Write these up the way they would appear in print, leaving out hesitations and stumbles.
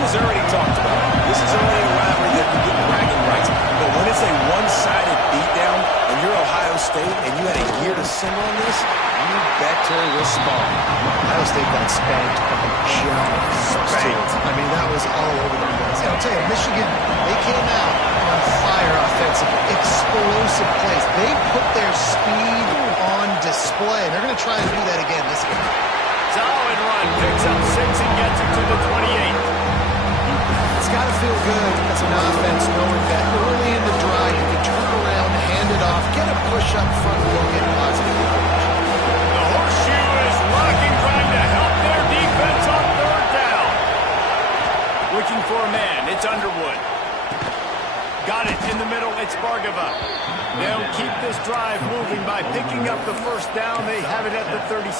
was already talked about. This is only a rivalry that you get bragging rights. But when it's a one-sided beatdown and you're Ohio State and you had a year to simmer on this, you better respond. Ohio State got spanked by giants. I mean, that was all over the place. And I'll tell you, Michigan, they came out on fire offensively. Explosive plays. They put their speed on display. And they're going to try and do that again this game. Solid run. Picks up 6 and gets it to the 28. It's got to feel good as an offense knowing that early in the drive you can turn around, hand it off, get a push up front, and go get positive yardage. The horseshoe is rocking, trying to help their defense on 3rd down. Looking for a man. It's Underwood. Got it in the middle. It's Bargava. They'll keep this drive moving by picking up the 1st down. They have it at the 36.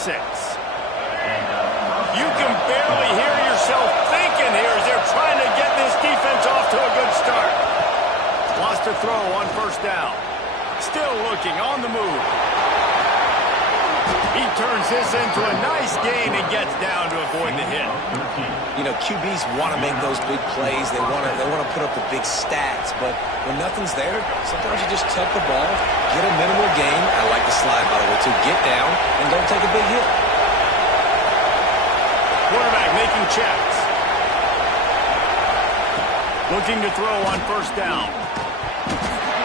You can barely hear yourself thinking here as they're trying to get this defense off to a good start. Lost a throw on 1st down. Still looking on the move. He turns this into a nice gain and gets down to avoid the hit. You know, QBs want to make those big plays. They want to put up the big stats. But when nothing's there, sometimes you just tuck the ball, get a minimal gain. I like the slide, by the way, too. Get down and don't take a big hit. Quarterback making checks. Looking to throw on 1st down.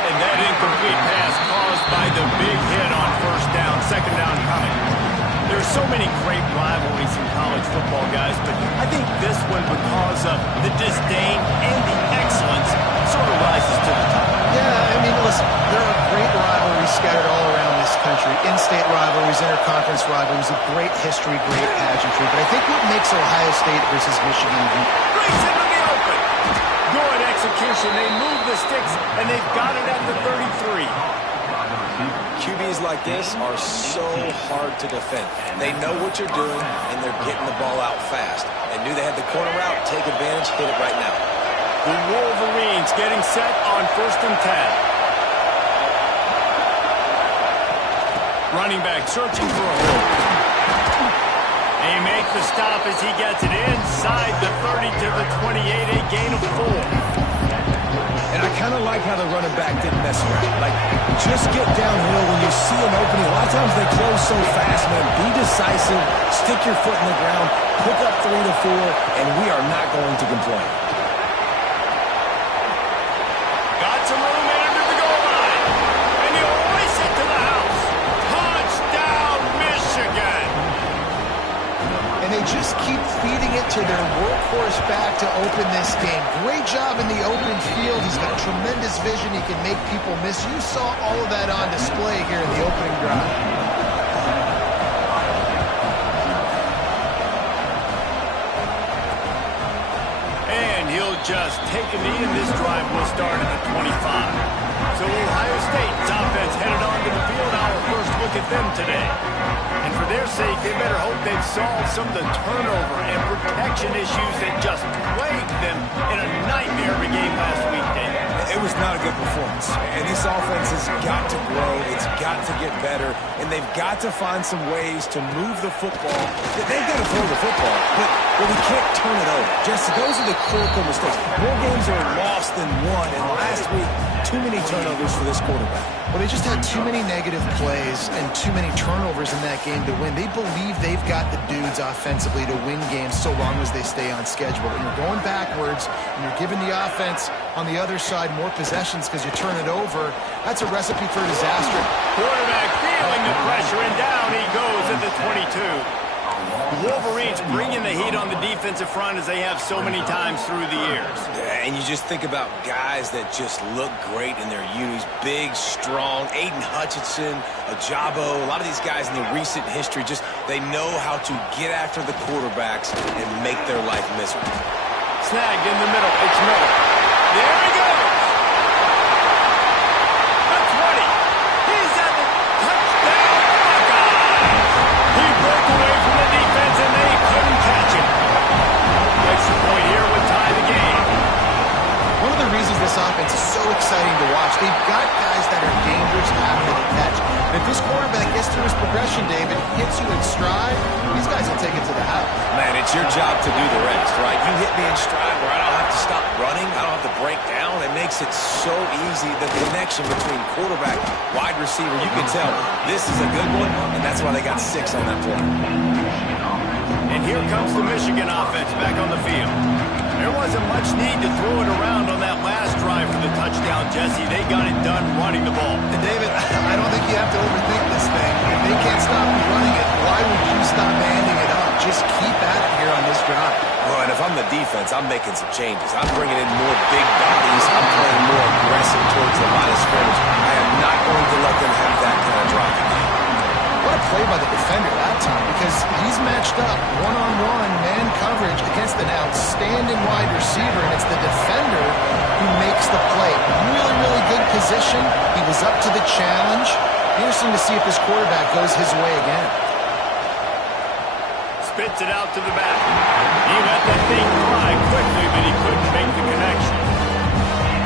And that incomplete pass caused by the big hit on 1st down. 2nd down coming. There's so many great rivalries in college football, guys, but I think this one, because of the disdain and the excellence, sort of rises to the top. Yeah, I mean, listen, there are great rivalries scattered all around this country. In-state rivalries, interconference rivalries, a great history, great pageantry. But I think what makes Ohio State versus Michigan unique. Breaks into the open. Good execution. They move the sticks, and they've got it at the 33. QBs like this are so hard to defend. They know what you're doing, and they're getting the ball out fast. They knew they had the corner route. Take advantage. Hit it right now. The Wolverines getting set on 1st and 10. Running back searching for a hole. They make the stop as he gets it inside the 30 to the 28, a gain of 4. And I kind of like how the running back didn't mess around. Like, just get downhill when you see an opening. A lot of times they close so fast, man. Be decisive, stick your foot in the ground, pick up 3 to 4, and we are not going to complain. Got some room under the goal line. And he'll race it to the house. Touchdown, Michigan. And they just keep feeding it to their workhorse back to open this game. Great job in the open field. He's got tremendous vision. He can make people miss. You saw all of that on display here in the opening drive. And he'll just take a knee, and this drive will start at the 25. So Ohio State's offense headed onto the field. Our first look at them today. And for their sake, they better hope they've solved some of the turnover and protection issues that just plagued them in a nightmare of a game last week, Dave. It was not a good performance. And this offense has got to grow. It's got to get better. And they've got to find some ways to move the football. They've got to throw the football, but we can't turn it over. Just those are the critical mistakes. More games are lost than won. And last week, too many turnovers for this quarterback. Well, they just had too many negative plays and too many turnovers in that game to win. They believe they've got the dudes offensively to win games so long as they stay on schedule. When you're going backwards and you're giving the offense on the other side more possessions because you turn it over, that's a recipe for disaster. Quarterback feeling the pressure, and down he goes at the 22. The Wolverines bringing the heat on the defensive front as they have so many times through the years. And you just think about guys that just look great in their unis. Big, strong, Aiden Hutchinson, Ajabo, a lot of these guys in the recent history, just they know how to get after the quarterbacks and make their life miserable. Snagged in the middle. It's Miller. There he goes. The 20. He's at the touchdown. Buckeyes. He broke away from the defense and they couldn't catch him. Extra point here would tie the game. One of the reasons this offense is so exciting to watch, they've got guys that are dangerous after the catch. And if this quarterback gets through his progression, David, hits you in stride, these guys will take it to the house. Man, it's your job to do the rest, right? You hit me in stride where I don't have to stop running. I don't have to break down. It makes it so easy. The connection between quarterback, wide receiver, you can tell this is a good one, and that's why they got 6 on that play. And here comes the Michigan offense back on the field. There wasn't much need to throw it around on that last drive for the touchdown, Jesse. They got it done running the ball. And David, I don't think you have to overthink this thing. If they can't stop you running it, why would you stop handing it up? Just keep at it here on this drive. Well, and if I'm the defense, I'm making some changes. I'm bringing in more big bodies. I'm playing more aggressive towards the line of scrimmage. I am not going to let them have that kind of drive again. What a play by the defender that time, because he's matched up one-on-one man coverage against an outstanding wide receiver, and it's the defender who makes the play. Really, really good position. He was up to the challenge. Interesting to see if this quarterback goes his way again. Spits it out to the back. He let that thing fly quickly, but he couldn't make the connection.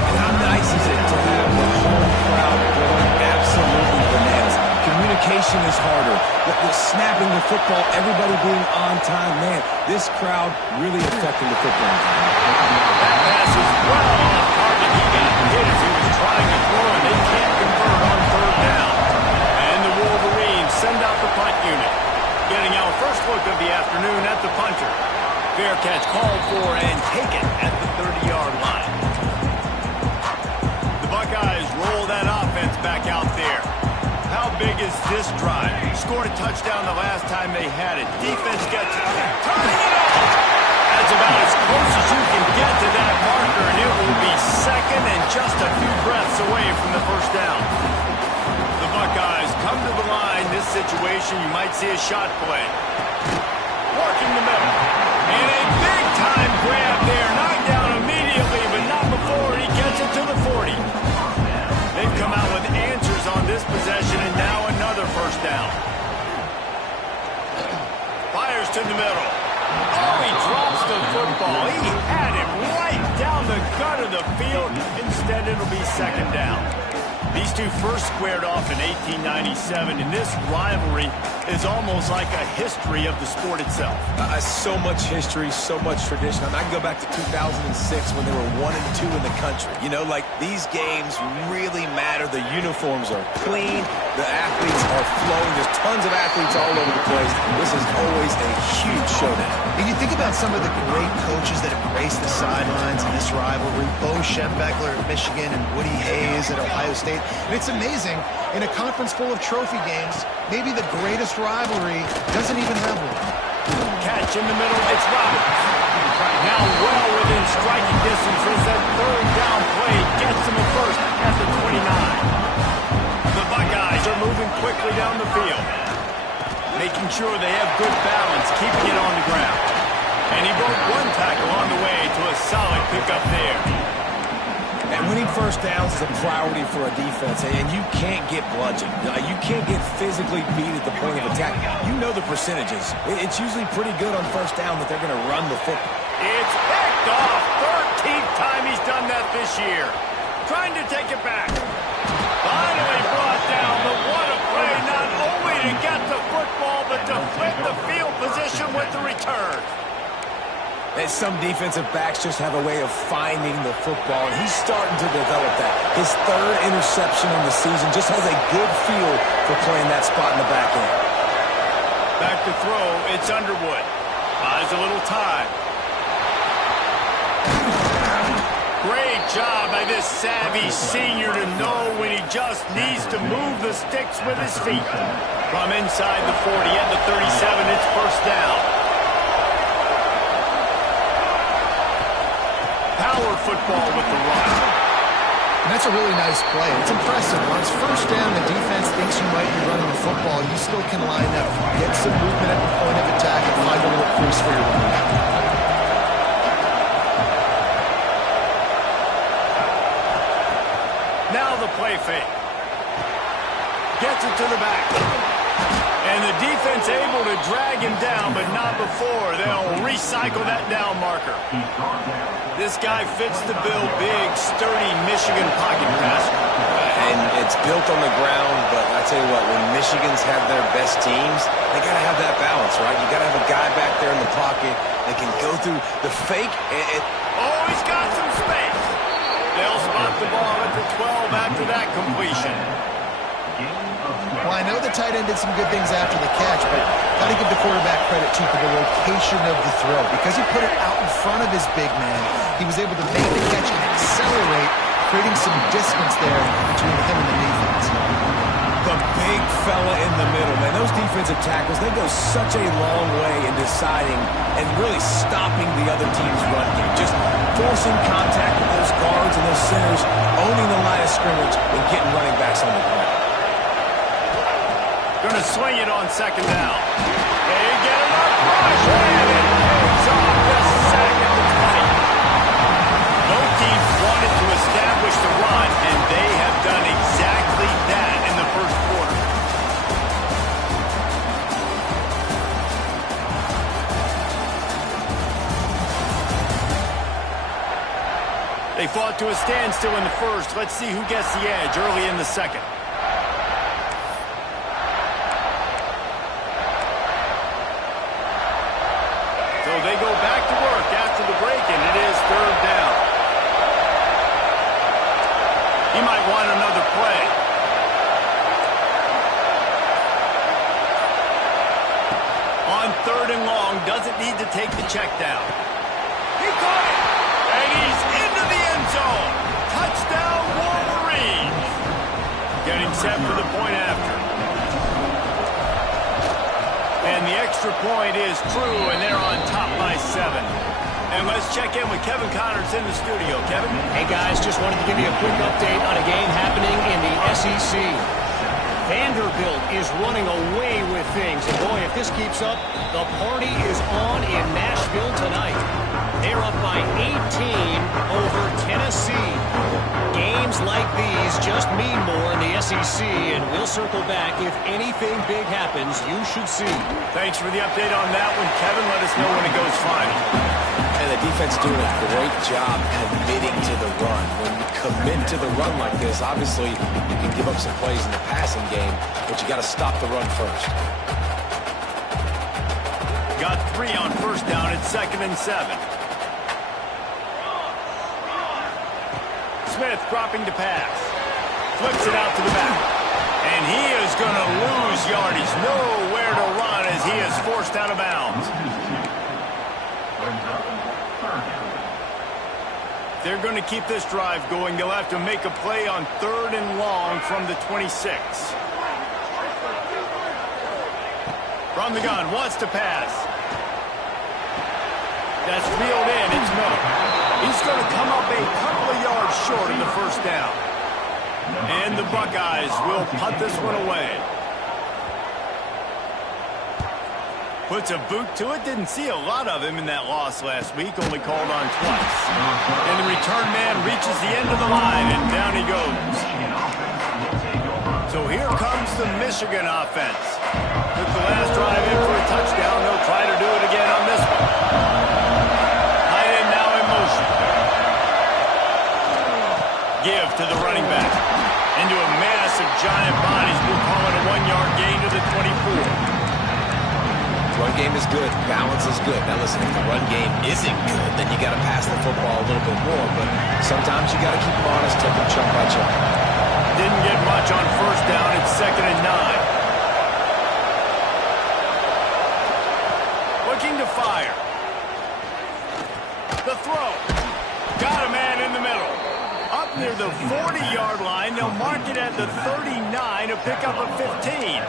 And how nice is it to have the home crowd going absolutely bananas? Communication is harder. The snapping the football, everybody being on time. Man, this crowd really affecting the football. That pass is well off target. He got hit as he was trying to throw, and they can't convert on 3rd down. And the Wolverines send out the punt unit. Getting our first look of the afternoon at the punter. Fair catch called for and taken at the 30-yard line. The Buckeyes roll that offense back out there. How big is this drive? Scored a touchdown the last time they had it. Defense gets it. Turning it over. That's about as close as you can get to that marker, and it will be second and just a few breaths away from the first down. The Buckeyes come to the line. This situation, you might see a shot play. Working the middle. And a big-time grab there. Knocked down immediately, but not before he gets it to the 40. They've come out with answers on this possession, and now another first down. Fires to the middle. Oh, he drops the football. He had it right down the gut of the field. Instead, it'll be second down. These two first squared off in 1897, and this rivalry is almost like a history of the sport itself. So much history, so much tradition. I can go back to 2006 when they were 1 and 2 in the country. You know, like, these games really matter. The uniforms are clean. The athletes are flowing. There's tons of athletes all over the place. This is always a huge showdown. And you think about some of the great coaches that have graced the sidelines in this rivalry. Bo Schembechler at Michigan and Woody Hayes at Ohio State. And it's amazing, in a conference full of trophy games, maybe the greatest rivalry doesn't even have one. Catch in the middle, it's Roberts. Now well within striking distance as that 3rd down play gets him a first at the 29. The Buckeyes are moving quickly down the field, making sure they have good balance, keeping it on the ground. And he broke one tackle on the way to a solid pickup there. And winning first downs is a priority for a defense, and you can't get bludgeoned. You can't get physically beat at the point of attack. You know the percentages. It's usually pretty good on first down that they're going to run the football. It's picked off. 13th time he's done that this year. Trying to take it back. Finally brought down, but what a play, not only to get the football, but to flip the field position with the return. And some defensive backs just have a way of finding the football, and he's starting to develop that. His 3rd interception in the season just has a good feel for playing that spot in the back end. Back to throw, it's Underwood. Buys a little time. Great job by this savvy senior to know when he just needs to move the sticks with his feet. From inside the 40 at the 37, it's first down. Power football with the run. And that's a really nice play. It's impressive. Once first down, the defense thinks you might be running the football. You still can line up, get some movement at the point of attack, and find a little crease for your run. Now the play fake. Gets it to the back. And the defense able to drag him down, but not before. They'll recycle that down marker. This guy fits the bill. Big, sturdy Michigan pocket passer. And it's built on the ground, but I tell you what, when Michigan's have their best teams, they got to have that balance, right? You got to have a guy back there in the pocket that can go through the fake. Oh, he's got some space. They'll spot the ball at the 12 after that completion. Well, I know the tight end did some good things after the catch, but got to give the quarterback credit, too, for the location of the throw. Because he put it out in front of his big man, he was able to make the catch and accelerate, creating some distance there between him and the defense. The big fella in the middle, man. Those defensive tackles, they go such a long way in deciding and really stopping the other team's run game. Just forcing contact with those guards and those centers, owning the line of scrimmage, and getting running backs on the ground. Going to swing it on second down. They get enough rush, and it pays off the sack at the 20. Both teams wanted to establish the run, and they have done exactly that in the first quarter. They fought to a standstill in the first. Let's see who gets the edge early in the second. So they go back to work after the break, and it is third down. He might want another play. On third and long, doesn't need to take the check down. He caught it, and he's into the end zone. Touchdown, Wolverines. Getting set for the point after. And the extra point is true, and they're on top by 7. And let's check in with Kevin Connors in the studio. Kevin? Hey, guys, just wanted to give you a quick update on a game happening in the SEC. Vanderbilt is running away with things. And, boy, if this keeps up, the party is on in Nashville tonight. They're up by 18 over Tennessee. Games like these just mean more in the SEC, and we'll circle back. If anything big happens, you should see. Thanks for the update on that one, Kevin. Let us know when it goes final. And the defense doing a great job committing to the run. When you commit to the run like this, obviously you can give up some plays in the passing game, but you got to stop the run first. Got 3 on first down at 2nd and 7. Smith dropping to pass. Flips it out to the back. And he is going to lose yardage. Nowhere to run as he is forced out of bounds. They're going to keep this drive going. They'll have to make a play on 3rd and long from the 26. From the gun, wants to pass. That's reeled in. It's Miller. He's going to come up a couple of yards short in the first down. And the Buckeyes will punt this one away. Puts a boot to it. Didn't see a lot of him in that loss last week. Only called on twice. And the return man reaches the end of the line, and down he goes. So here comes the Michigan offense. Took the last drive in for a touchdown. They'll try to do it again on this one. Tight end now in motion. Give to the running back. Into a mass of giant bodies. We'll call it a 1-yard gain to the 24. Run game is good. Balance is good. Now listen, if the run game isn't good, then you got to pass the football a little bit more. But sometimes you got to keep them honest, take them chunk by chunk. Didn't get much on first down. It's 2nd and 9. Looking to fire. The throw. Got a man in the middle. Up near the 40-yard line. They'll mark it at the 39 to pick up a 15.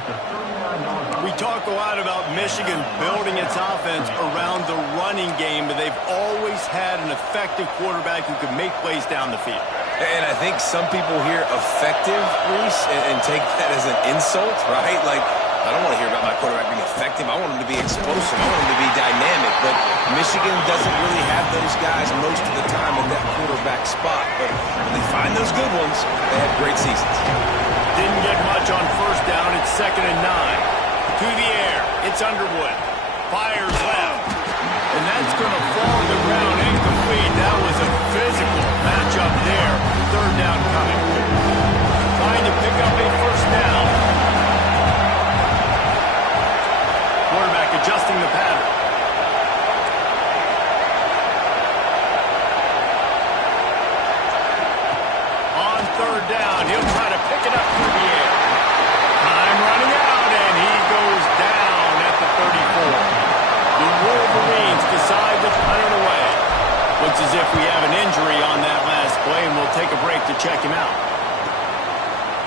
We talk a lot about Michigan building its offense around the running game, but they've always had an effective quarterback who can make plays down the field. And I think some people hear effective, Reese, and take that as an insult, right? Like, I don't want to hear about my quarterback being effective. I want him to be explosive. I want him to be dynamic. But Michigan doesn't really have those guys most of the time in that quarterback spot. But when they find those good ones, they have great seasons. Didn't get much on first down. It's 2nd and 9. To the air. It's Underwood. Fires left. And that's going to fall to the ground incomplete. That was a Looks as if we have an injury on that last play, and we'll take a break to check him out.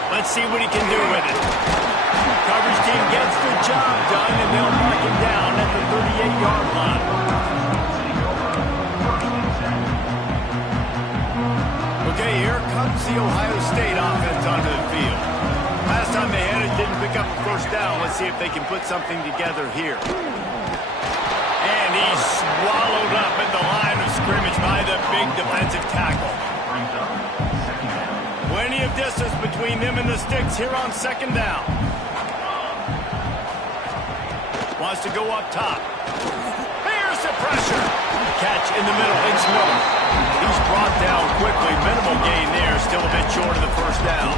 Let's see what he can do with it. Coverage team gets the job done, and they'll mark him down at the 38-yard line. Okay, here comes the Ohio State offense onto the field. Last time they had it, didn't pick up the first down. Let's see if they can put something together here. And he's swallowed up at the line of scrimmage by the big defensive tackle. Plenty of distance between them and the sticks here on second down. Wants to go up top. Here's the pressure. Catch in the middle. It's Miller. He's brought down quickly. Minimal gain there. Still a bit short of the first down.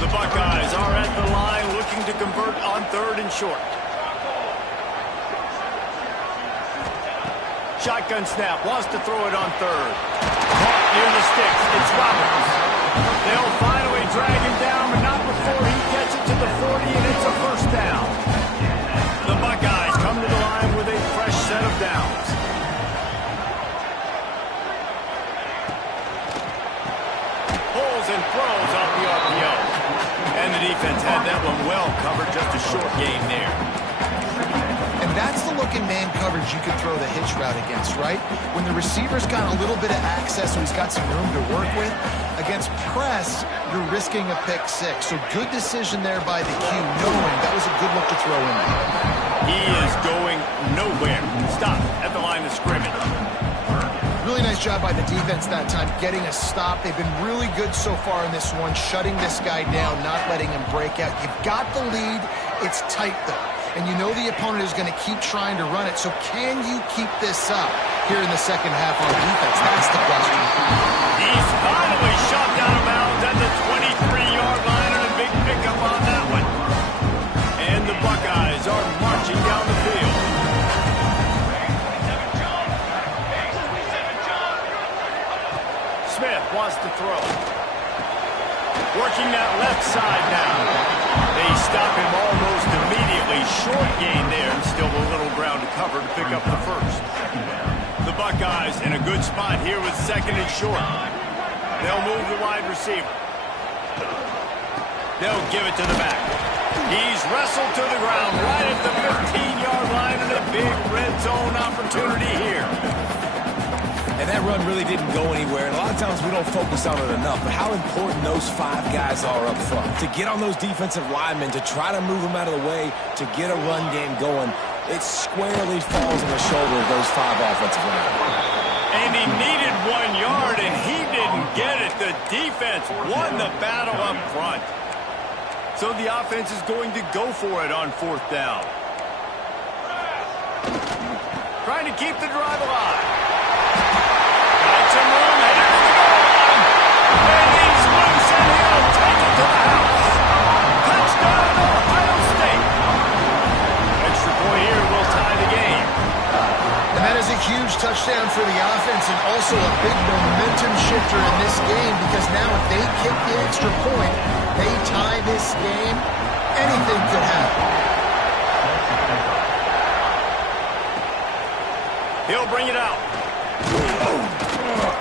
The Buckeyes are at the line looking to convert on third and short. Shotgun snap. Wants to throw it on third. Caught near the sticks. It's Roberts. They'll finally drag him down, but not before he gets it to the 40, and it's a first down. The Buckeyes come to the line with a fresh set of downs. Pulls and throws off the RPO. And the defense had that one well covered, just a short gain there. And that's the look in man coverage you could throw the hitch route against, right? When the receiver's got a little bit of access, so he's got some room to work with. Against press, you're risking a pick six. So good decision there by the Q, knowing that was a good look to throw in there. He is going nowhere. Stop at the line of scrimmage. Really nice job by the defense that time, getting a stop. They've been really good so far in this one, shutting this guy down, not letting him break out. You've got the lead. It's tight, though. And you know the opponent is going to keep trying to run it. So can you keep this up here in the second half on defense? That's the question. He's finally shot out of bounds at the 23-yard line, and a big pickup on that one. And the Buckeyes are marching down the field. Smith wants to throw. Working that left side now. They stop him almost immediately. Short gain there, and still a little ground to cover to pick up the first. The Buckeyes in a good spot here with second and short. They'll move the wide receiver. They'll give it to the back. He's wrestled to the ground right at the 15-yard line, and a big red zone opportunity here. And that run really didn't go anywhere. And a lot of times we don't focus on it enough. But how important those five guys are up front. To get on those defensive linemen, to try to move them out of the way, to get a run game going, it squarely falls on the shoulder of those five offensive linemen. And he needed 1 yard, and he didn't get it. The defense won the battle up front. So the offense is going to go for it on fourth down. Trying to keep the drive alive. Got some room headed to the goal line. And he's loose, and he'll take it to the house. Touchdown, Ohio State. Extra point here will tie the game. And that is a huge touchdown for the offense, and also a big momentum shifter in this game, because now if they kick the extra point, they tie this game, anything could happen. He'll bring it out.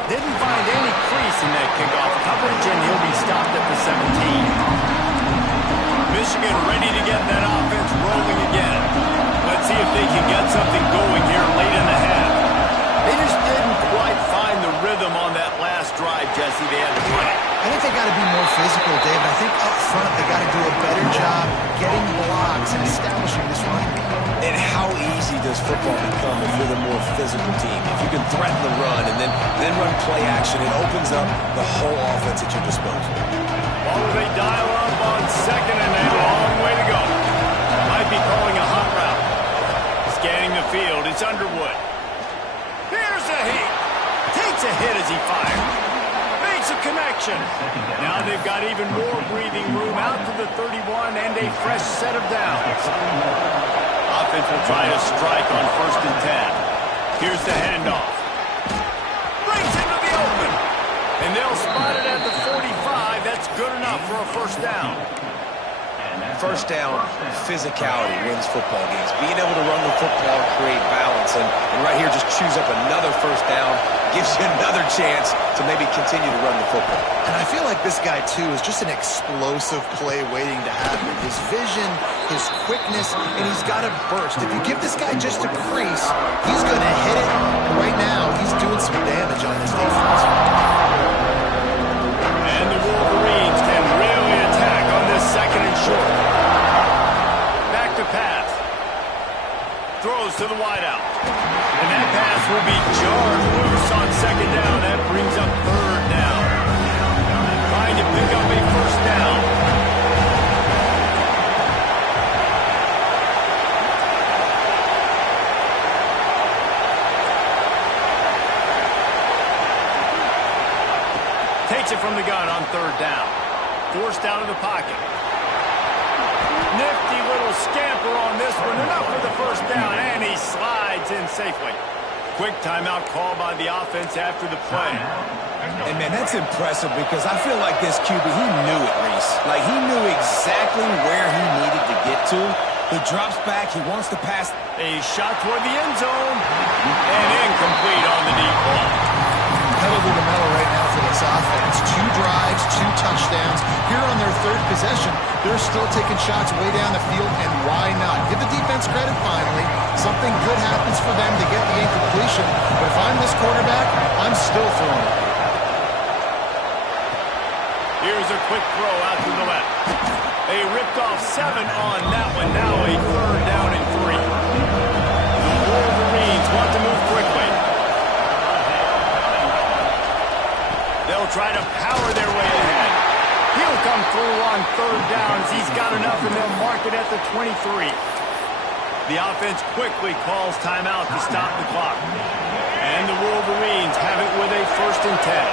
Didn't find any crease in that kickoff coverage, and he'll be stopped at the 17. Michigan ready to get that offense rolling again. Let's see if they can get something going here late in the half. They just didn't quite find the rhythm on that last drive, Jesse. They had to punt it. I think they got to be more physical, David. I think up front they got to do a better job getting blocks and establishing this run. And how easy does football become if you're the more physical team? If you can threaten the run and then run play action, it opens up the whole offense at your disposal. While they dial up on second and a long way to go. Might be calling a hot route. Scanning the field, it's Underwood. Here's a hit. Takes a hit as he fires. Makes a connection. Now they've got even more breathing room out to the 31 and a fresh set of downs. Offense will try to strike on 1st and 10. Here's the handoff. Brings into the open. And they'll spot it at the 45. That's good enough for a first down. first down, physicality wins football games. Being able to run the football and create balance. And right here, just choose up another first down, gives you another chance to maybe continue to run the football. And I feel like this guy, too, is just an explosive play waiting to happen. His vision, his quickness, and he's got a burst. If you give this guy just a crease, he's going to hit it. Right now, he's doing some damage on this defense. And the Wolverines can really attack on this second and short. Back to pass. Throws to the wideout. And that pass will be jarred loose on second down. That brings up third down. Trying to pick up a first down. Takes it from the gun on third down. Forced out of the pocket. Nifty little scamper on this one. Enough for the first down, and he slides in safely. Quick timeout call by the offense after the play. And, man, that's impressive because I feel like this QB, he knew it, Reese. Like, he knew exactly where he needed to get to. He drops back. He wants to pass. A shot toward the end zone. And incomplete on the deep ball. Pedal to the metal right now for this offense. 2 drives, 2 touchdowns. Here on their third possession, they're still taking shots way down the field, and why not? Give the defense credit finally. Something good happens for them to get the incompletion, but if I'm this quarterback, I'm still throwing it. Here's a quick throw out to the left. They ripped off 7 on that one. Now a third down and 3. The Wolverines want to move quickly. They'll try to power their way ahead. He'll come through on third downs. He's got enough, and they'll mark it at the 23. The offense quickly calls timeout to stop the clock. And the Wolverines have it with a 1st and 10.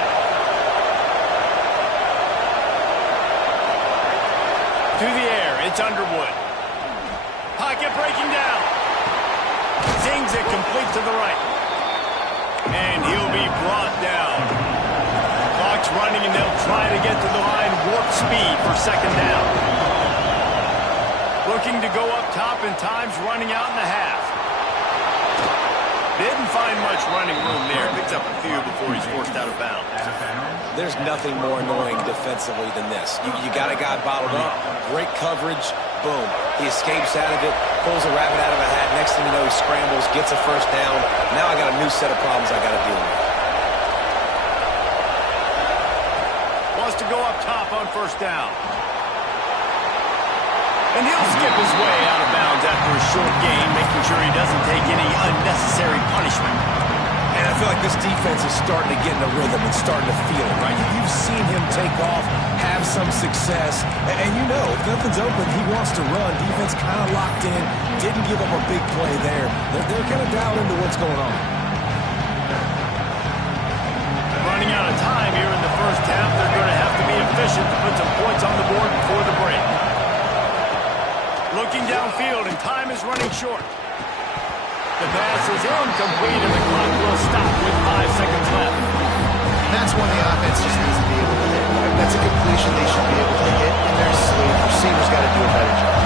To the air, it's Underwood. Pocket breaking down. Zings it complete to the right. And he'll be brought down. Clock's running, and they'll try to get to the line. Warp speed for second down. Looking to go up top, and time's running out in the half. Didn't find much running room there. Picks up a few before he's forced out of bounds. There's nothing more annoying defensively than this. You got a guy bottled up, great coverage, boom. He escapes out of it, pulls a rabbit out of a hat. Next thing you know, he scrambles, gets a first down. Now I got a new set of problems I got to deal with. Wants to go up top on first down. And he'll skip his way out of bounds after a short gain, making sure he doesn't take any unnecessary punishment. And I feel like this defense is starting to get in a rhythm and starting to feel it, right? You've seen him take off, have some success, and you know, if nothing's open, he wants to run. Defense kind of locked in, didn't give up a big play there. They're kind of dialed into what's going on. Running out of time here in the first half, they're going to have to be efficient to put some points on the board before the break. Looking downfield, and time is running short. The pass is incomplete, and the clock will stop with 5 seconds left. And that's when the offense just needs to be able to hit. That's a completion they should be able to hit in their sleep. Receivers got to do a better job.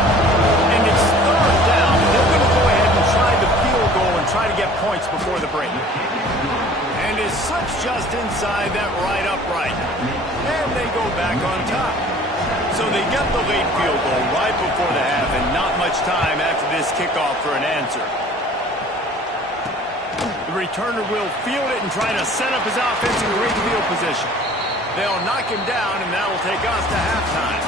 And it's third down. They're going to go ahead and try the field goal and try to get points before the break. And it slips just inside that right upright. And they go back on top. So they get the late field goal right before the half, and not much time after this kickoff for an answer. The returner will field it and try to set up his offense in great field position. They'll knock him down, and that will take us to halftime.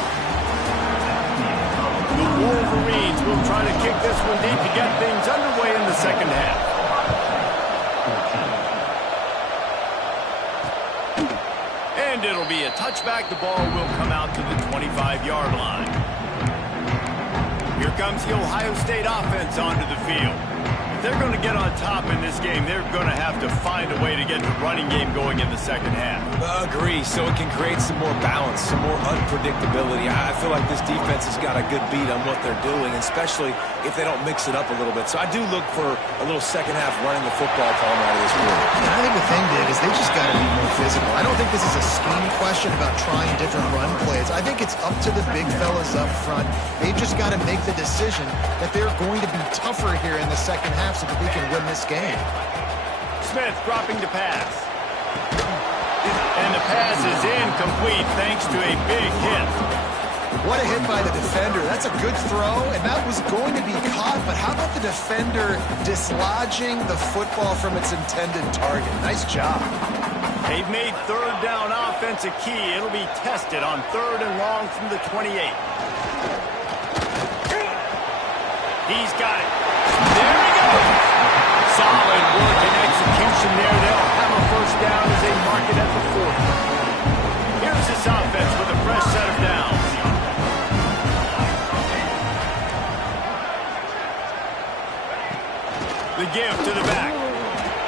The Wolverines will try to kick this one deep to get things underway in the second half. And it'll be a touchback. The ball will come out to the 25-yard line. Here comes the Ohio State offense onto the field. If they're going to get on top in this game, they're going to have to find a way to get the running game going in the second half. Agree, so it can create some more balance, some more unpredictability. I feel like this defense has got a good beat on what they're doing, especially if they don't mix it up a little bit. So I do look for a little second half running the football calm out of this quarter. And I think the thing, Dave, is they just got to be more physical. I don't think this is a scheme question about trying different run plays. I think it's up to the big fellas up front. They've just got to make the decision that they're going to be tougher here in the second half so that they can win this game. Smith dropping to pass. And the pass is incomplete thanks to a big hit. What a hit by the defender. That's a good throw, and that was going to be caught, but how about the defender dislodging the football from its intended target? Nice job. They've made third down offense a key. It'll be tested on 3rd and long from the 28. He's got it. There he goes. Solid work and execution there. They'll have a first down as they mark it at the 40. Here's this offense with a fresh set of downs. The give to the back.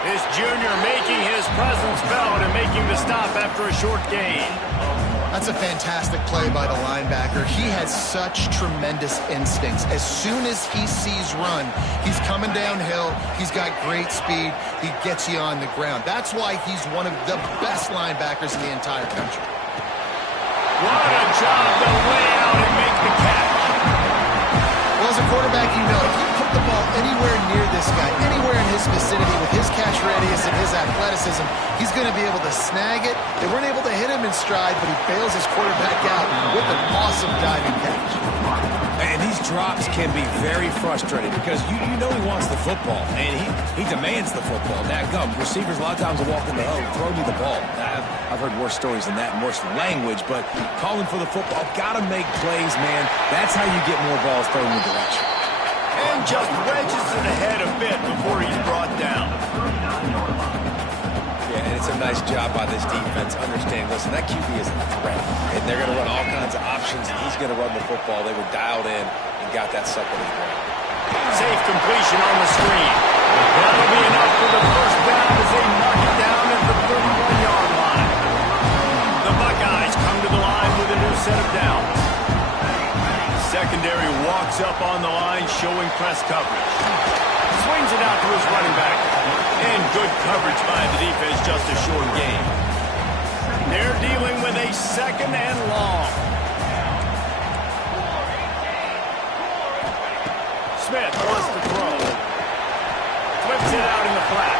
This junior making his presence felt and making the stop after a short gain. That's a fantastic play by the linebacker. He has such tremendous instincts. As soon as he sees run, he's coming downhill. He's got great speed. He gets you on the ground. That's why he's one of the best linebackers in the entire country. What a job to lay out and make the catch. Well, as a quarterback, you know, if you put the ball anywhere near this guy, anywhere in his vicinity with his catch radius and his athleticism, he's going to be able to snag it. They weren't able to hit him in stride, but he bails his quarterback out with an awesome diving catch. And these drops can be very frustrating because you know he wants the football, and he demands the football. Dadgum, receivers a lot of times will walk in the hole, throw me the ball. I've heard worse stories than that and worse language, but calling for the football, got to make plays, man. That's how you get more balls thrown in the direction. And just wedges it ahead a bit before he's brought down. Yeah, and it's a nice job by this defense. Understand, listen, that QB is a threat, and they're going to run all kinds of options, and he's going to run the football. They were dialed in and got that sucker as well. Safe completion on the screen. That'll be enough for the first down as they knock it down at the 31-yard line. The Buckeyes come to the line with a new set of downs. Secondary walks up on the line, showing press coverage. Swings it out to his running back. And good coverage by the defense, just a short gain. They're dealing with a 2nd and long. Smith wants to throw. Flips it out in the flat.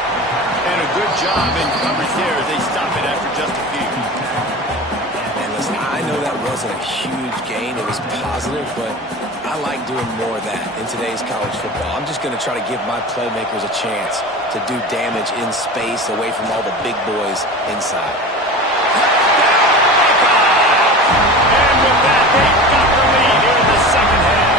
And a good job in coverage there as they stop it after just a few. And listen, I know that wasn't a huge gain. It was positive, but I like doing more of that in today's college football. I'm just going to try to give my playmakers a chance to do damage in space away from all the big boys inside. And with that, they've got the lead here in the second half.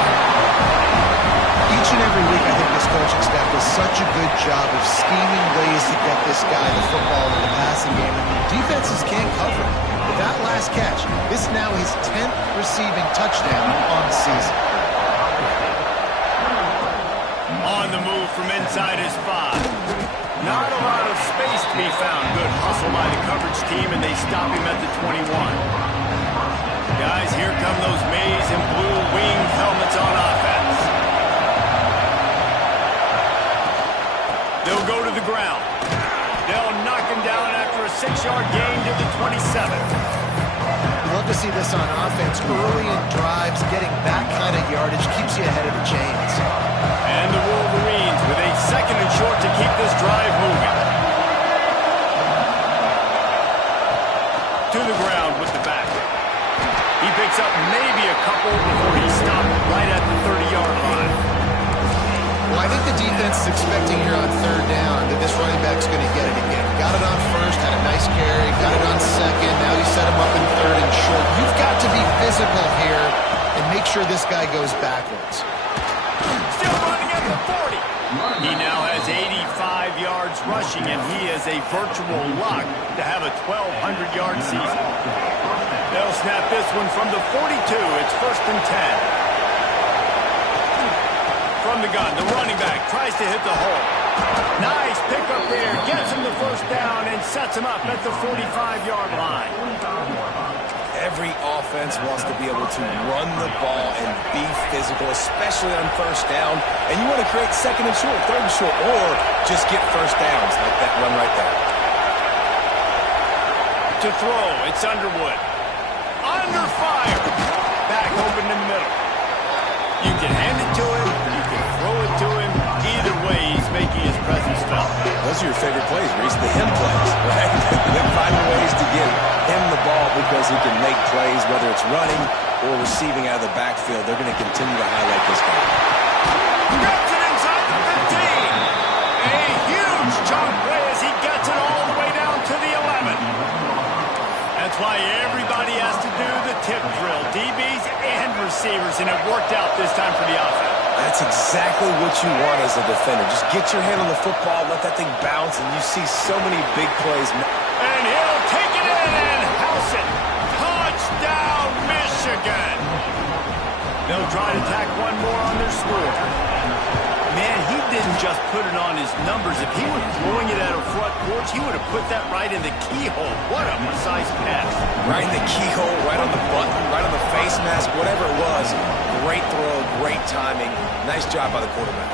Each and every week, I think this coaching staff does such a good job of scheming ways to get this guy the football in the passing game, and the defenses can't cover it. With that last catch, this is now his 10th receiving touchdown on the season. On the move from inside his 5. Not a lot of space to be found. Good hustle by the coverage team, and they stop him at the 21. Guys, here come those maize and blue winged helmets on offense. They'll go to the ground. They'll knock him down after a 6-yard gain to the 27. You love to see this on offense. Early in drives, getting that kind of yardage keeps you ahead of the chains. And the Wolverines with a 2nd and short to keep this drive moving. To the ground with the back. He picks up maybe a couple before he stopped right at the 30-yard line. Well, I think the defense is expecting here on 3rd down that this running back's going to get it again. Got it on 1st, had a nice carry, got it on 2nd, now you set him up in 3rd and short. You've got to be physical here and make sure this guy goes backwards. Still running at the 40. He now has 85 yards rushing, and he is a virtual lock to have a 1,200-yard season. They'll snap this one from the 42. It's 1st and 10. From the gun, the running back tries to hit the hole. Nice pickup there. Gets him the first down and sets him up at the 45-yard line. Every offense wants to be able to run the ball and be physical, especially on 1st down. And you want to create 2nd and short, 3rd and short, or just get first downs like that run right there. to throw. It's Underwood. Under fire. Back open in the middle. You can hand it to him. You can throw it to him. Either way, he's making his presence felt. Those are your favorite plays, Reese, the him plays, right? They're finding ways to get him the ball because he can make plays, whether it's running or receiving out of the backfield. They're going to continue to highlight this guy. Grabs it inside the 15. A huge chunk play as he gets it all the way down to the 11. That's why everybody has to do the tip drill, DBs and receivers, and it worked out this time for the offense. That's exactly what you want as a defender. Just get your hand on the football, let that thing bounce, and you see so many big plays. And he'll take it in and house it. Touchdown, Michigan. They'll try to tack one more on their score. Man, he didn't just put it on his numbers. If he were throwing it at a front porch, he would have put that right in the keyhole. What a precise pass. Right in the keyhole, right on the button, right on the face mask, whatever it was. Great throw, great timing. Nice job by the quarterback.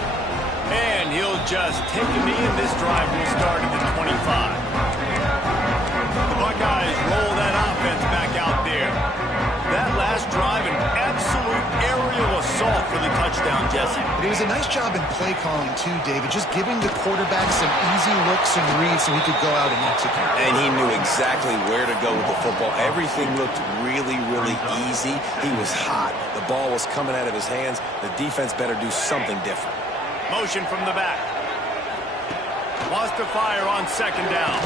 And he'll just take a knee, and this drive will start at the 25. The Buckeyes roll that offense back out there. That last drive, an absolute aerial assault for the touchdown, Jesse. It was a nice job in play calling, too, David. Just giving the quarterback some easy looks and reads so he could go out and execute. And he knew exactly where to go with the football. Everything looked really, really easy. He was hot. The ball was coming out of his hands. The defense better do something different. Motion from the back. Wants to fire on second down.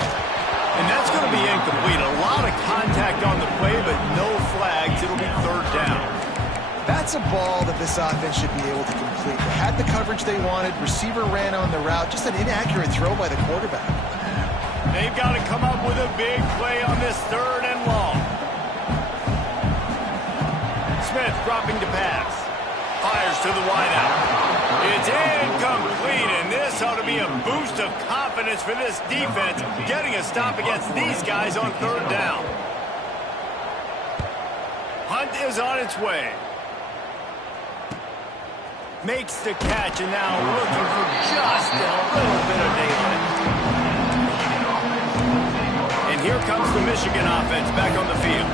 And that's going to be incomplete. A lot of contact on the play, but no flags. It'll be third down. That's a ball that this offense should be able to complete. They had the coverage they wanted. Receiver ran on the route. Just an inaccurate throw by the quarterback. They've got to come up with a big play on this third and long. Smith dropping to pass. Fires to the wideout. It's incomplete, and this ought to be a boost of confidence for this defense, getting a stop against these guys on third down. Hunt is on its way. Makes the catch, and now looking for just a little bit of daylight. And here comes the Michigan offense back on the field.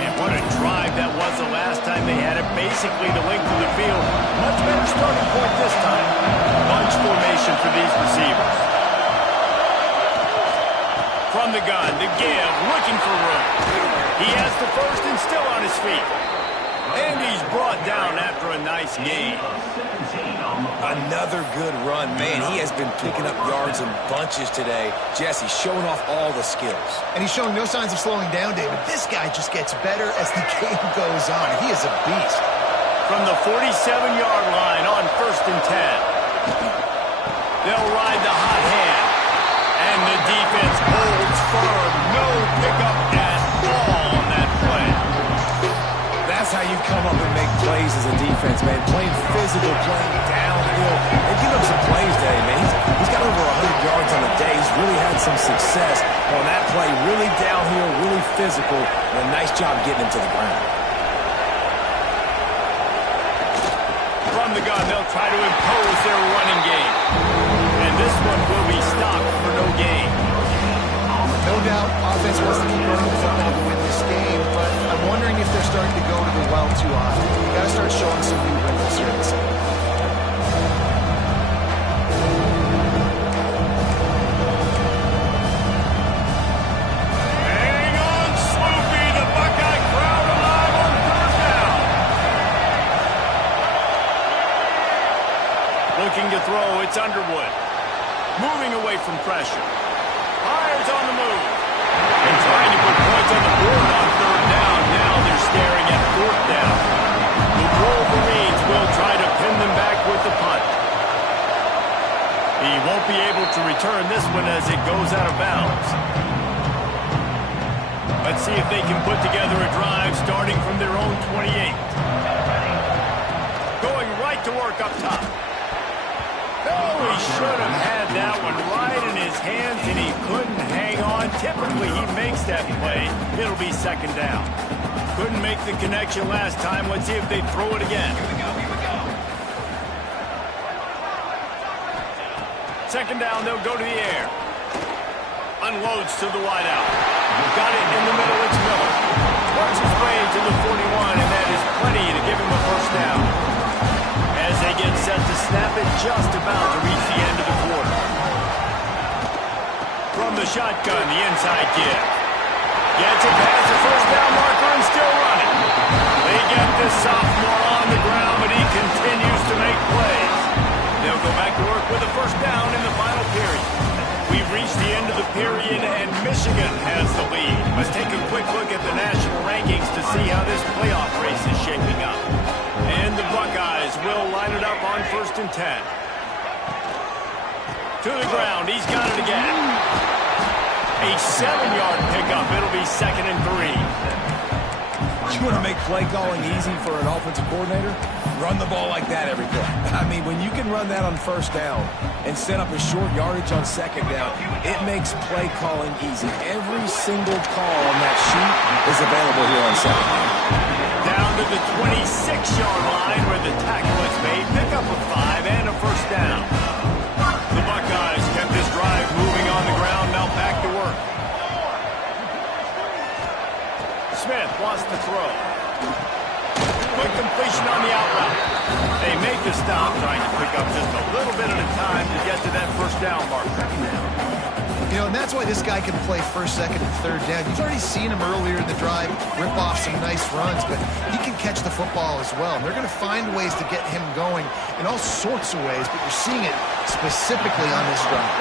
And what a drive that was the last time they had it, basically the length of the field. Much better starting point this time. Bunch formation for these receivers. From the gun, the give, looking for room. He has the first and still on his feet. And he's brought down after a nice gain. Another good run. Man, he has been picking up yards in bunches today. Jesse showing off all the skills. And he's showing no signs of slowing down, David. This guy just gets better as the game goes on. He is a beast. From the 47-yard line on 1st and 10. They'll ride the hot hand. And the defense holds firm. No pickup at all on that play. That's how you come up and make plays as a defense, man. Playing physical, playing downhill. And give him some plays today, man. He's got over 100 yards on the day. He's really had some success on that play. Really downhill, really physical, and a nice job getting him to the ground. From the gun, they'll try to impose their running game. And this one will be stopped for no gain. No doubt, offense wants to keep running the football to win this game, but I'm wondering if they're starting to go to the well too often. You got to start showing some new wrinkles here in the second. Hang on, Sloopy, the Buckeye crowd alive on third down. Looking to throw, it's Underwood. Moving away from pressure. Fires on the move. And trying to put points on the board on third down. Now they're staring at fourth down. The Wolverines will try to pin them back with the punt. He won't be able to return this one as it goes out of bounds. Let's see if they can put together a drive starting from their own 28. Going right to work up top. Oh, he should have had that one right in his hands, and he couldn't hang on. Typically, he makes that play. It'll be second down. Couldn't make the connection last time. Let's see if they throw it again. Second down, they'll go to the air. Unloads to the wideout. Got it just about to reach the end of the quarter. From the shotgun, the inside give. Gets it past the first down marker and still running. They get this sophomore on the ground, but he continues to make plays. They'll go back to work with a first down in the final period. We've reached the end of the period, and Michigan has the lead. Let's take a quick look at the national rankings to see how this playoff race is shaping up. And the Buckeyes will line it up on 1st and 10. To the ground. He's got it again. A 7-yard pickup. It'll be 2nd and 3. You want to make play calling easy for an offensive coordinator? Run the ball like that every play. I mean, when you can run that on 1st down and set up a short yardage on 2nd down, it makes play calling easy. Every single call on that sheet is available here on 2nd down. Down to the 26-yard line where the tackle is made. Pick up a 5 and a first down. The Buckeyes kept this drive moving on the ground. Now back to work. Smith wants to throw. Quick completion on the out route. They make the stop, trying to pick up just a little bit at a time to get to that first down marker. You know, and that's why this guy can play 1st, 2nd, and 3rd down. You've already seen him earlier in the drive rip off some nice runs, but he can catch the football as well. And they're going to find ways to get him going in all sorts of ways, but you're seeing it specifically on this drive.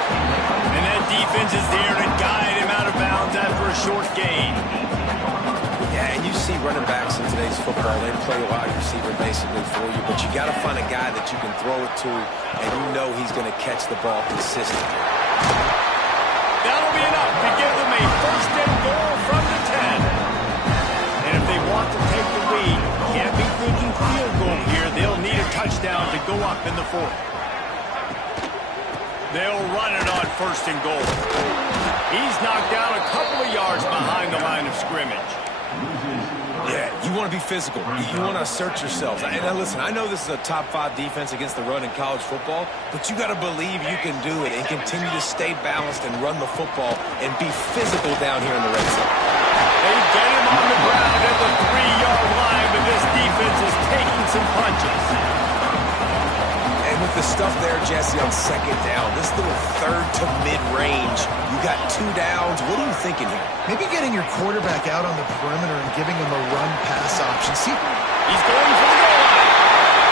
And that defense is there to guide him out of bounds after a short gain. Yeah, and you see running backs in today's football, they play a wide receiver basically for you, but you got to find a guy that you can throw it to, and you know he's going to catch the ball consistently. That'll be enough to give them a 1st and goal from the 10. And if they want to take the lead, can't be thinking field goal here. They'll need a touchdown to go up in the 4th. They'll run it on 1st and goal. He's knocked down a couple of yards behind the line of scrimmage. Yeah, you want to be physical. You want to assert yourselves. And now listen, I know this is a top 5 defense against the run in college football, but you got to believe you can do it and continue to stay balanced and run the football and be physical down here in the red zone. They get him on the ground at the 3-yard line, but this defense is taking some punches. And with the stuff there, Jesse, on 2nd down, this little 3rd to mid-range, you got 2 downs. What are you thinking here? Maybe getting your quarterback out on the perimeter and giving him a run-pass option. See, he's going for the goal line.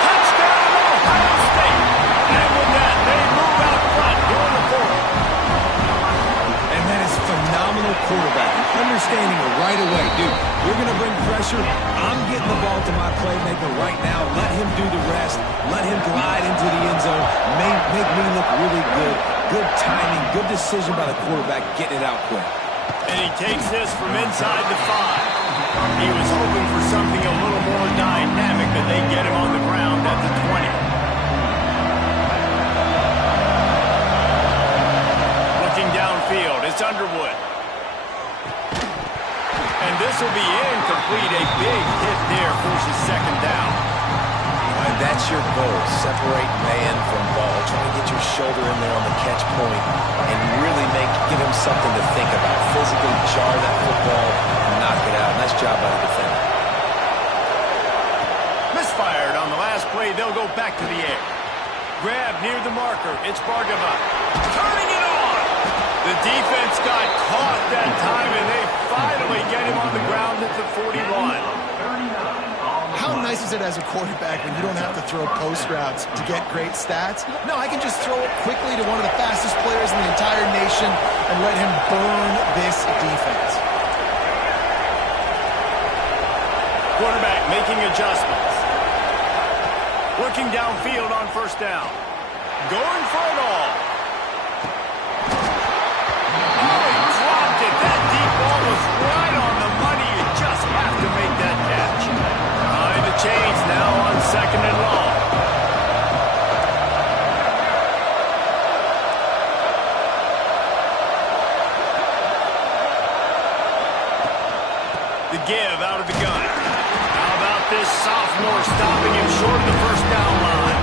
Touchdown, Ohio State. And with that, they move out front during the 4th. And that is phenomenal quarterbacking. Understanding it right away. Dude, we're going to bring pressure. I'm getting the ball to my playmaker right now. Let him do the rest. Let him glide into the end zone. Make me look really good. Good timing. Good decision by the quarterback getting it out quick. And he takes this from inside the 5. He was hoping for something a little more dynamic, but they get him on the ground at the 20. Looking downfield, it's Underwood. And this will be incomplete. A big hit there forces 2nd down. And that's your goal. Separate man from ball. Try to get your shoulder in there on the catch point and really give him something to think about. Physically jar that football and knock it out. Nice job by the defender. Misfired on the last play. They'll go back to the air. Grab near the marker. It's Bargava. Turning it on. The defense got caught that time, and they finally get him on the ground at the 41. how nice is it as a quarterback when you don't have to throw post routes to get great stats? No, I can just throw it quickly to one of the fastest players in the entire nation and let him burn this defense. Quarterback making adjustments. Working downfield on first down. Going for it all. Oh, he dropped it. That deep ball was right on the money. You just have to make that catch. Behind the chains now on second and long. The give out of the gun. How about this sophomore stopping him short of the first down line?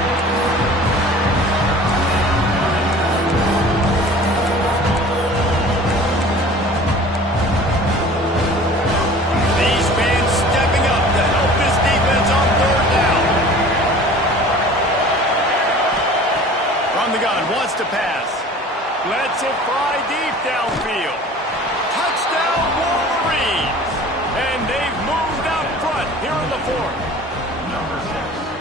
These fans stepping up to help this defense on third down.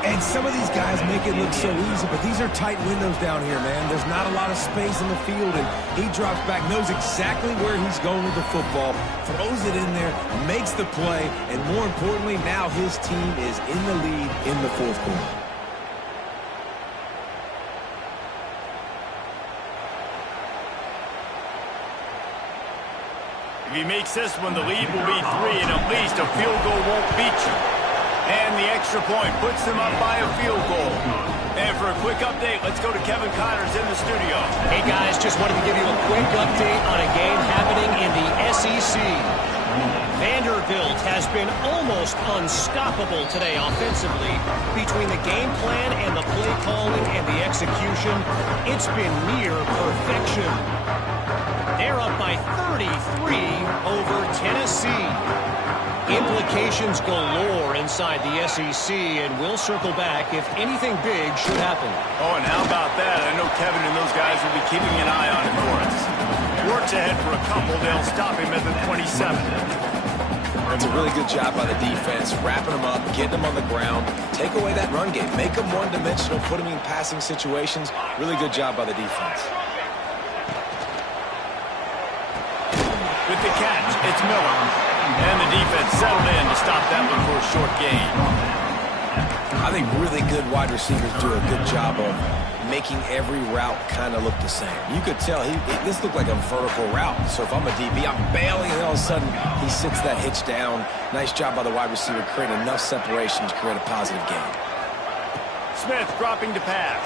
And some of these guys make it look so easy, but these are tight windows down here, man. There's not a lot of space in the field, and he drops back, knows exactly where he's going with the football, throws it in there, makes the play, and more importantly, now his team is in the lead in the fourth quarter. If he makes this one, the lead will be 3, and at least a field goal won't beat you. And the extra point puts them up by a field goal. And for a quick update, let's go to Kevin Connors in the studio. Hey, guys, just wanted to give you a quick update on a game happening in the SEC. Vanderbilt has been almost unstoppable today offensively. Between the game plan and the play calling and the execution, it's been near perfection. They're up by 33 over Tennessee. Implications galore inside the SEC, and we'll circle back if anything big should happen. Oh, and how about that? I know Kevin and those guys will be keeping an eye on it for us. Works ahead for a couple. They'll stop him at the 27. That's a really good job by the defense, wrapping them up, getting them on the ground, take away that run game, make them one-dimensional, put them in passing situations. Really good job by the defense. With the catch, it's Miller. And the defense settled in to stop that one for a short gain. I think really good wide receivers do a good job of making every route kind of look the same. You could tell this looked like a vertical route. So if I'm a DB, I'm bailing, and all of a sudden he sits that hitch down. Nice job by the wide receiver, creating enough separation to create a positive gain. Smith dropping to pass.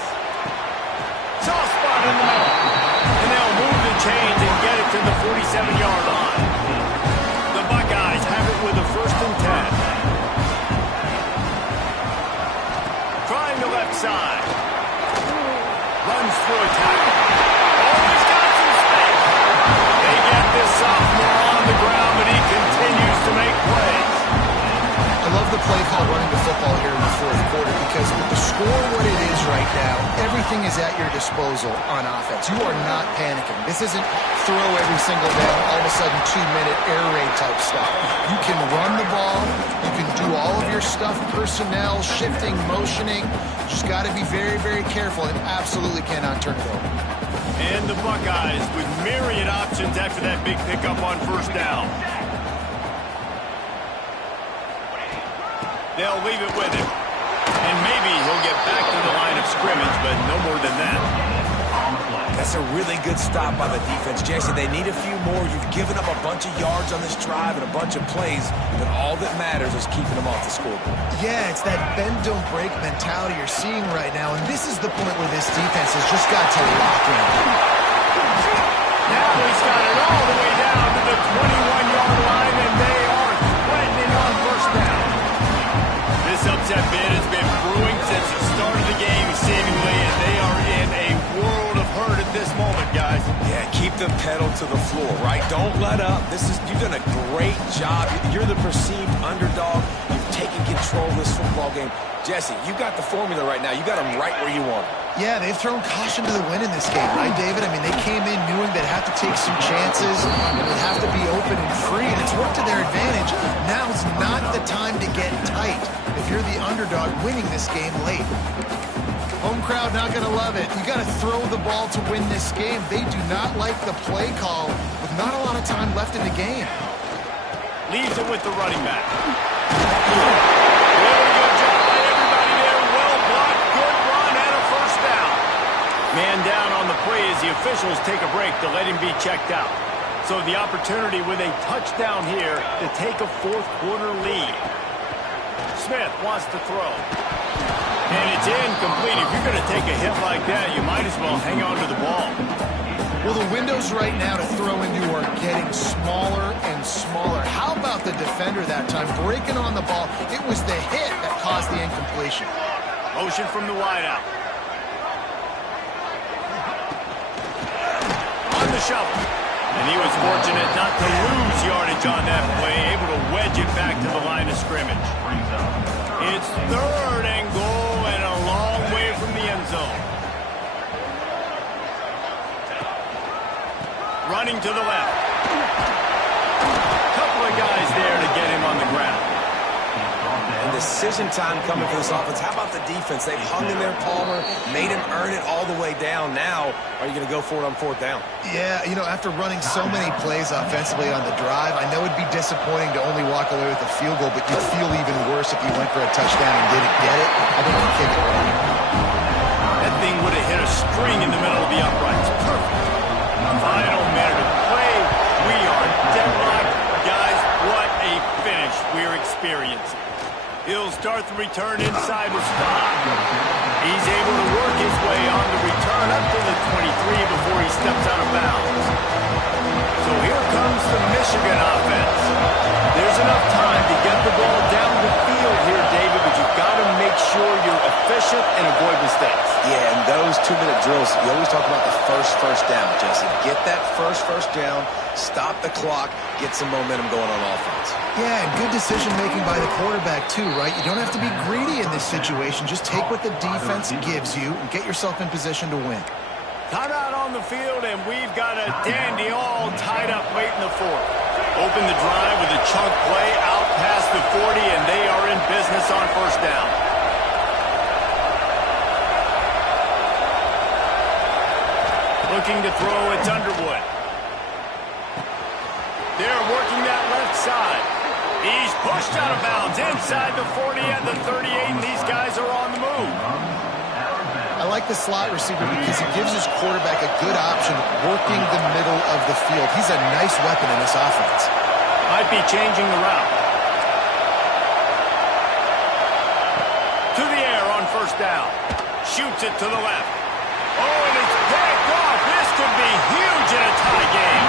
Soft spot in the middle. And they'll move the chains and get it to the 47-yard line. The Buckeyes have it with a 1st and 10. Trying the left side. Runs through a tackle. Oh, he's got some space. They get this sophomore on the ground, but he continues to make plays. I love the play call running the football here in the fourth quarter because with the score what it is right now, everything is at your disposal on offense. You are not panicking. This isn't throw every single down, all of a sudden 2-minute air raid type stuff. You can run the ball. You can do all of your stuff, personnel, shifting, motioning. Just got to be very, very careful and absolutely cannot turn it over. And the Buckeyes with myriad options after that big pickup on 1st down. They'll leave it with him. And maybe he'll get back to the line of scrimmage, but no more than that. That's a really good stop by the defense. Jesse, they need a few more. You've given up a bunch of yards on this drive and a bunch of plays, but all that matters is keeping them off the scoreboard. Yeah, it's that bend, don't break mentality you're seeing right now, and this is the point where this defense has just got to lock in. Now he's got it all the way down to the 21-yard line, and they are threatening on 1st down. This upset bid has been brewing since the start of the game, seemingly, and they are in a world of hurt at this moment, guys. Yeah, keep the pedal to the floor, right? Don't let up. You've done a great job. You're the perceived underdog. You've taken control of this football game. Jesse, you got the formula right now. You got them right where you want them. Yeah, they've thrown caution to the wind in this game, right, David? I mean, they came in knowing they'd have to take some chances and they'd have to be open and free, and it's worked to their advantage. Now's not the time to get tight if you're the underdog winning this game late. Home crowd not going to love it. You got to throw the ball to win this game. They do not like the play call with not a lot of time left in the game. Leaves it with the running back. Really good job by everybody there. Well blocked. Good run and a 1st down. Man down on the play as the officials take a break to let him be checked out. So the opportunity with a touchdown here to take a 4th quarter lead. Smith wants to throw. And it's incomplete. If you're going to take a hit like that, you might as well hang on to the ball. Well, the windows right now to throw into are getting smaller and smaller. How about the defender that time breaking on the ball? It was the hit that caused the incompletion. Motion from the wideout. On the shovel. And he was fortunate not to lose yardage on that play, able to wedge it back to the line of scrimmage. It's 3rd and goal and a long way from the end zone. Running to the left. Couple of guys there to get him on the ground. And decision time coming for this offense. How about the defense? They've hung in there, Palmer, made him earn it all the way down. Now, are you going to go for it on 4th down? Yeah, you know, after running so many plays offensively on the drive, I know it'd be disappointing to only walk away with a field goal, but you'd feel even worse if you went for a touchdown and didn't get it. I think you kick it right. That thing would have hit a string in the middle of the uprights. Perfect. Final minute of play. We are deadlocked. Guys, what a finish we're experiencing. He'll start the return inside the spot. He's able to work his way on the return up to the 23 before he steps out of bounds. So here comes the Michigan offense. There's enough time to get the ball down the field here, David, but you've got to make sure you're efficient and avoid mistakes. Yeah, and those 2-minute drills, you always talk about the first down, Jesse. Get that first down, stop the clock, get some momentum going on offense. Yeah, and good decision-making by the quarterback, too, right? You don't have to be greedy in this situation. Just take what the defense gives you and get yourself in position to win. Timeout on the field, and we've got a dandy all tied up late in the 4th. Open the drive with a chunk play out past the 40, and they are in business on 1st down. Looking to throw, it's Underwood. They're working that left side. He's pushed out of bounds inside the 40 and the 38, and these guys are on the move. I like the slot receiver because he gives his quarterback a good option working the middle of the field. He's a nice weapon in this offense. Might be changing the route. To the air on 1st down. Shoots it to the left. Oh, and it's picked off. This could be huge in a tie game.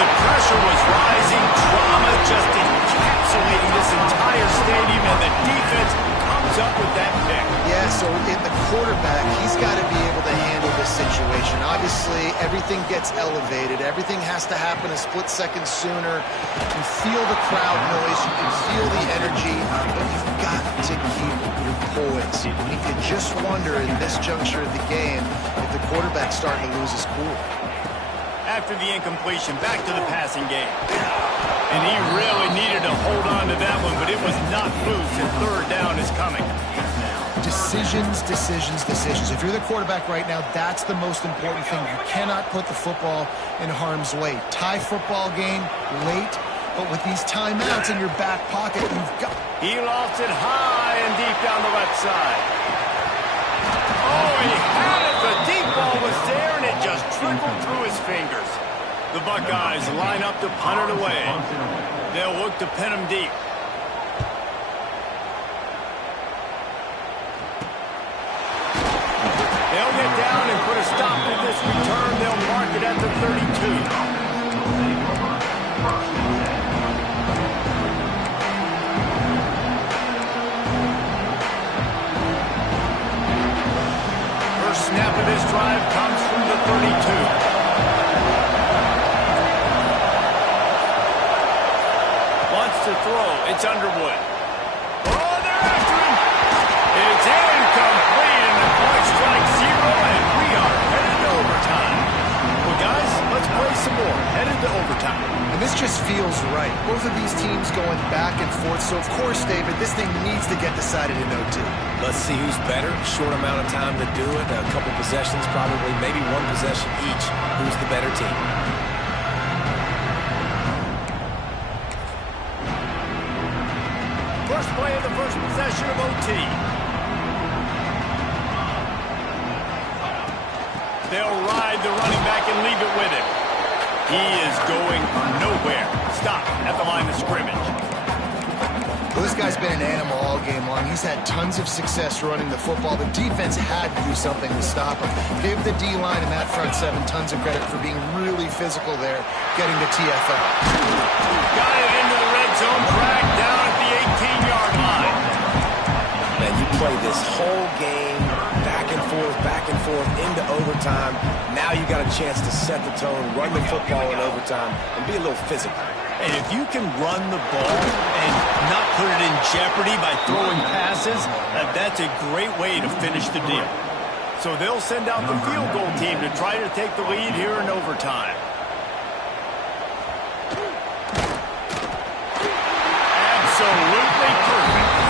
The pressure was rising. Drama just encapsulating this entire stadium, and the defense comes up with that pick. Yeah, so in the quarterback, he's got to be able to handle this situation. Obviously, everything gets elevated. Everything has to happen a split second sooner. You can feel the crowd noise. You can feel the energy. But you've got to keep your poise. And you just wonder in this juncture of the game if the quarterback's starting to lose his cool. After the incompletion, back to the passing game. And he really needed to hold on to that one, but it was not loose, and 3rd down is coming. Decisions. If you're the quarterback right now, that's the most important thing. You cannot put the football in harm's way. Tie football game late, but with these timeouts in your back pocket, you've got... He lofts it high and deep down the left side. Oh, he had it. The deep ball was there, and it just trickled through his fingers. The Buckeyes line up to punt it away. They'll look to pin him deep. They'll get down and put a stop to this return. They'll mark it at the 32. First snap of this drive comes from the 32. To throw, it's Underwood. Oh, they're after him. It's incomplete, and the clock strikes 0, and we are headed to overtime. Well, guys, let's play some more. Headed to overtime. And this just feels right. Both of these teams going back and forth. So, of course, David, this thing needs to get decided in OT. Let's see who's better. Short amount of time to do it. A couple possessions, probably maybe one possession each. Who's the better team? First play of the first possession of OT. They'll ride the running back and leave it with him. He is going nowhere. Stop at the line of scrimmage. Well, this guy's been an animal all game long. He's had tons of success running the football. The defense had to do something to stop him. Gave the D-line and that front seven tons of credit for being really physical there, getting to TFL. Got it into the red zone, dragged down at the 18-yard line. Man, you play this whole game back and forth into overtime. Now you got a chance to set the tone, run the football in overtime, and be a little physical. And if you can run the ball and not put it in jeopardy by throwing passes, that's a great way to finish the deal. So they'll send out the field goal team to try to take the lead here in overtime. Absolutely perfect.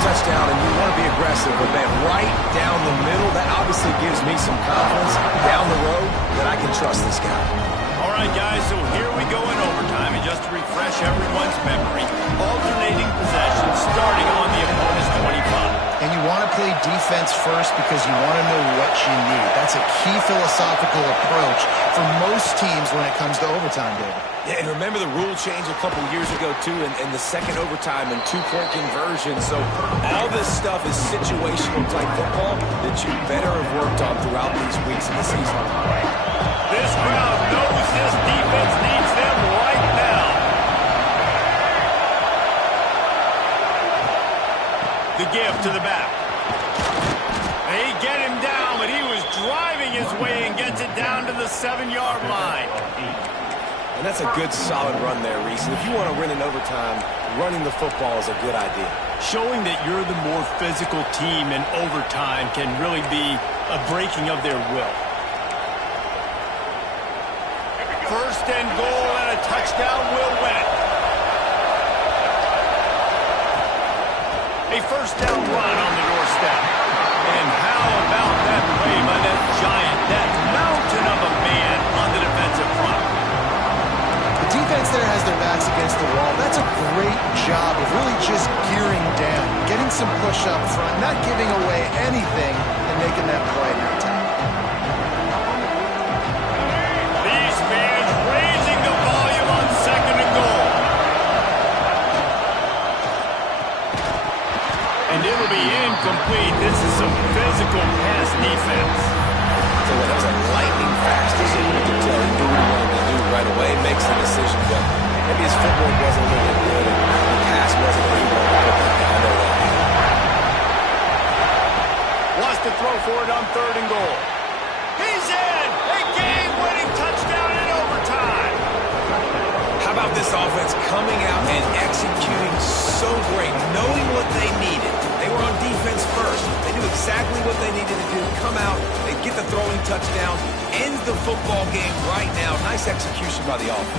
touchdown, and you want to be aggressive, but man, right down the middle, that obviously gives me some confidence down the road that I can trust this guy. All right, guys, so here we go in overtime, and just to refresh everyone's memory, alternating possessions starting on the opponent's 25. And you want to play defense first because you want to know what you need. That's a key philosophical approach for most teams when it comes to overtime, David. Yeah, and remember the rule change a couple years ago, too, in the second overtime and two-point conversion. So all this stuff is situational type football that you better have worked on throughout these weeks of the season. This crowd knows this defense needs them right now. The give to the back. They get him down, but he was driving his way and gets it down to the 7-yard line. And that's a good, solid run there, Reese. If you want to win in overtime, running the football is a good idea. Showing that you're the more physical team in overtime can really be a breaking of their will. First and goal and a touchdown will win it. A first down run on the doorstep. And how about that play by that giant, that mountain of a man on the defensive front? The defense there has their backs against the wall. That's a great job of really just gearing down, getting some push up front, not giving away anything, and making that play in that time. These fans raising the volume on second and goal. And it'll be incomplete. This is some physical pass defense. So that was a lightning fast decision. You can tell he knew what he wanted to do right away, makes the decision, but maybe his footwork wasn't a little bit good, and the pass wasn't where he wanted to put that down. I know that. Wants to throw for it on third and goal. He's in! A game-winning touchdown in overtime! How about this offense coming out and executing so great, knowing what they needed? They were on defense first. They knew exactly what they needed to do. Come out, they get the throwing touchdown, ends the football game right now. Nice execution by the offense.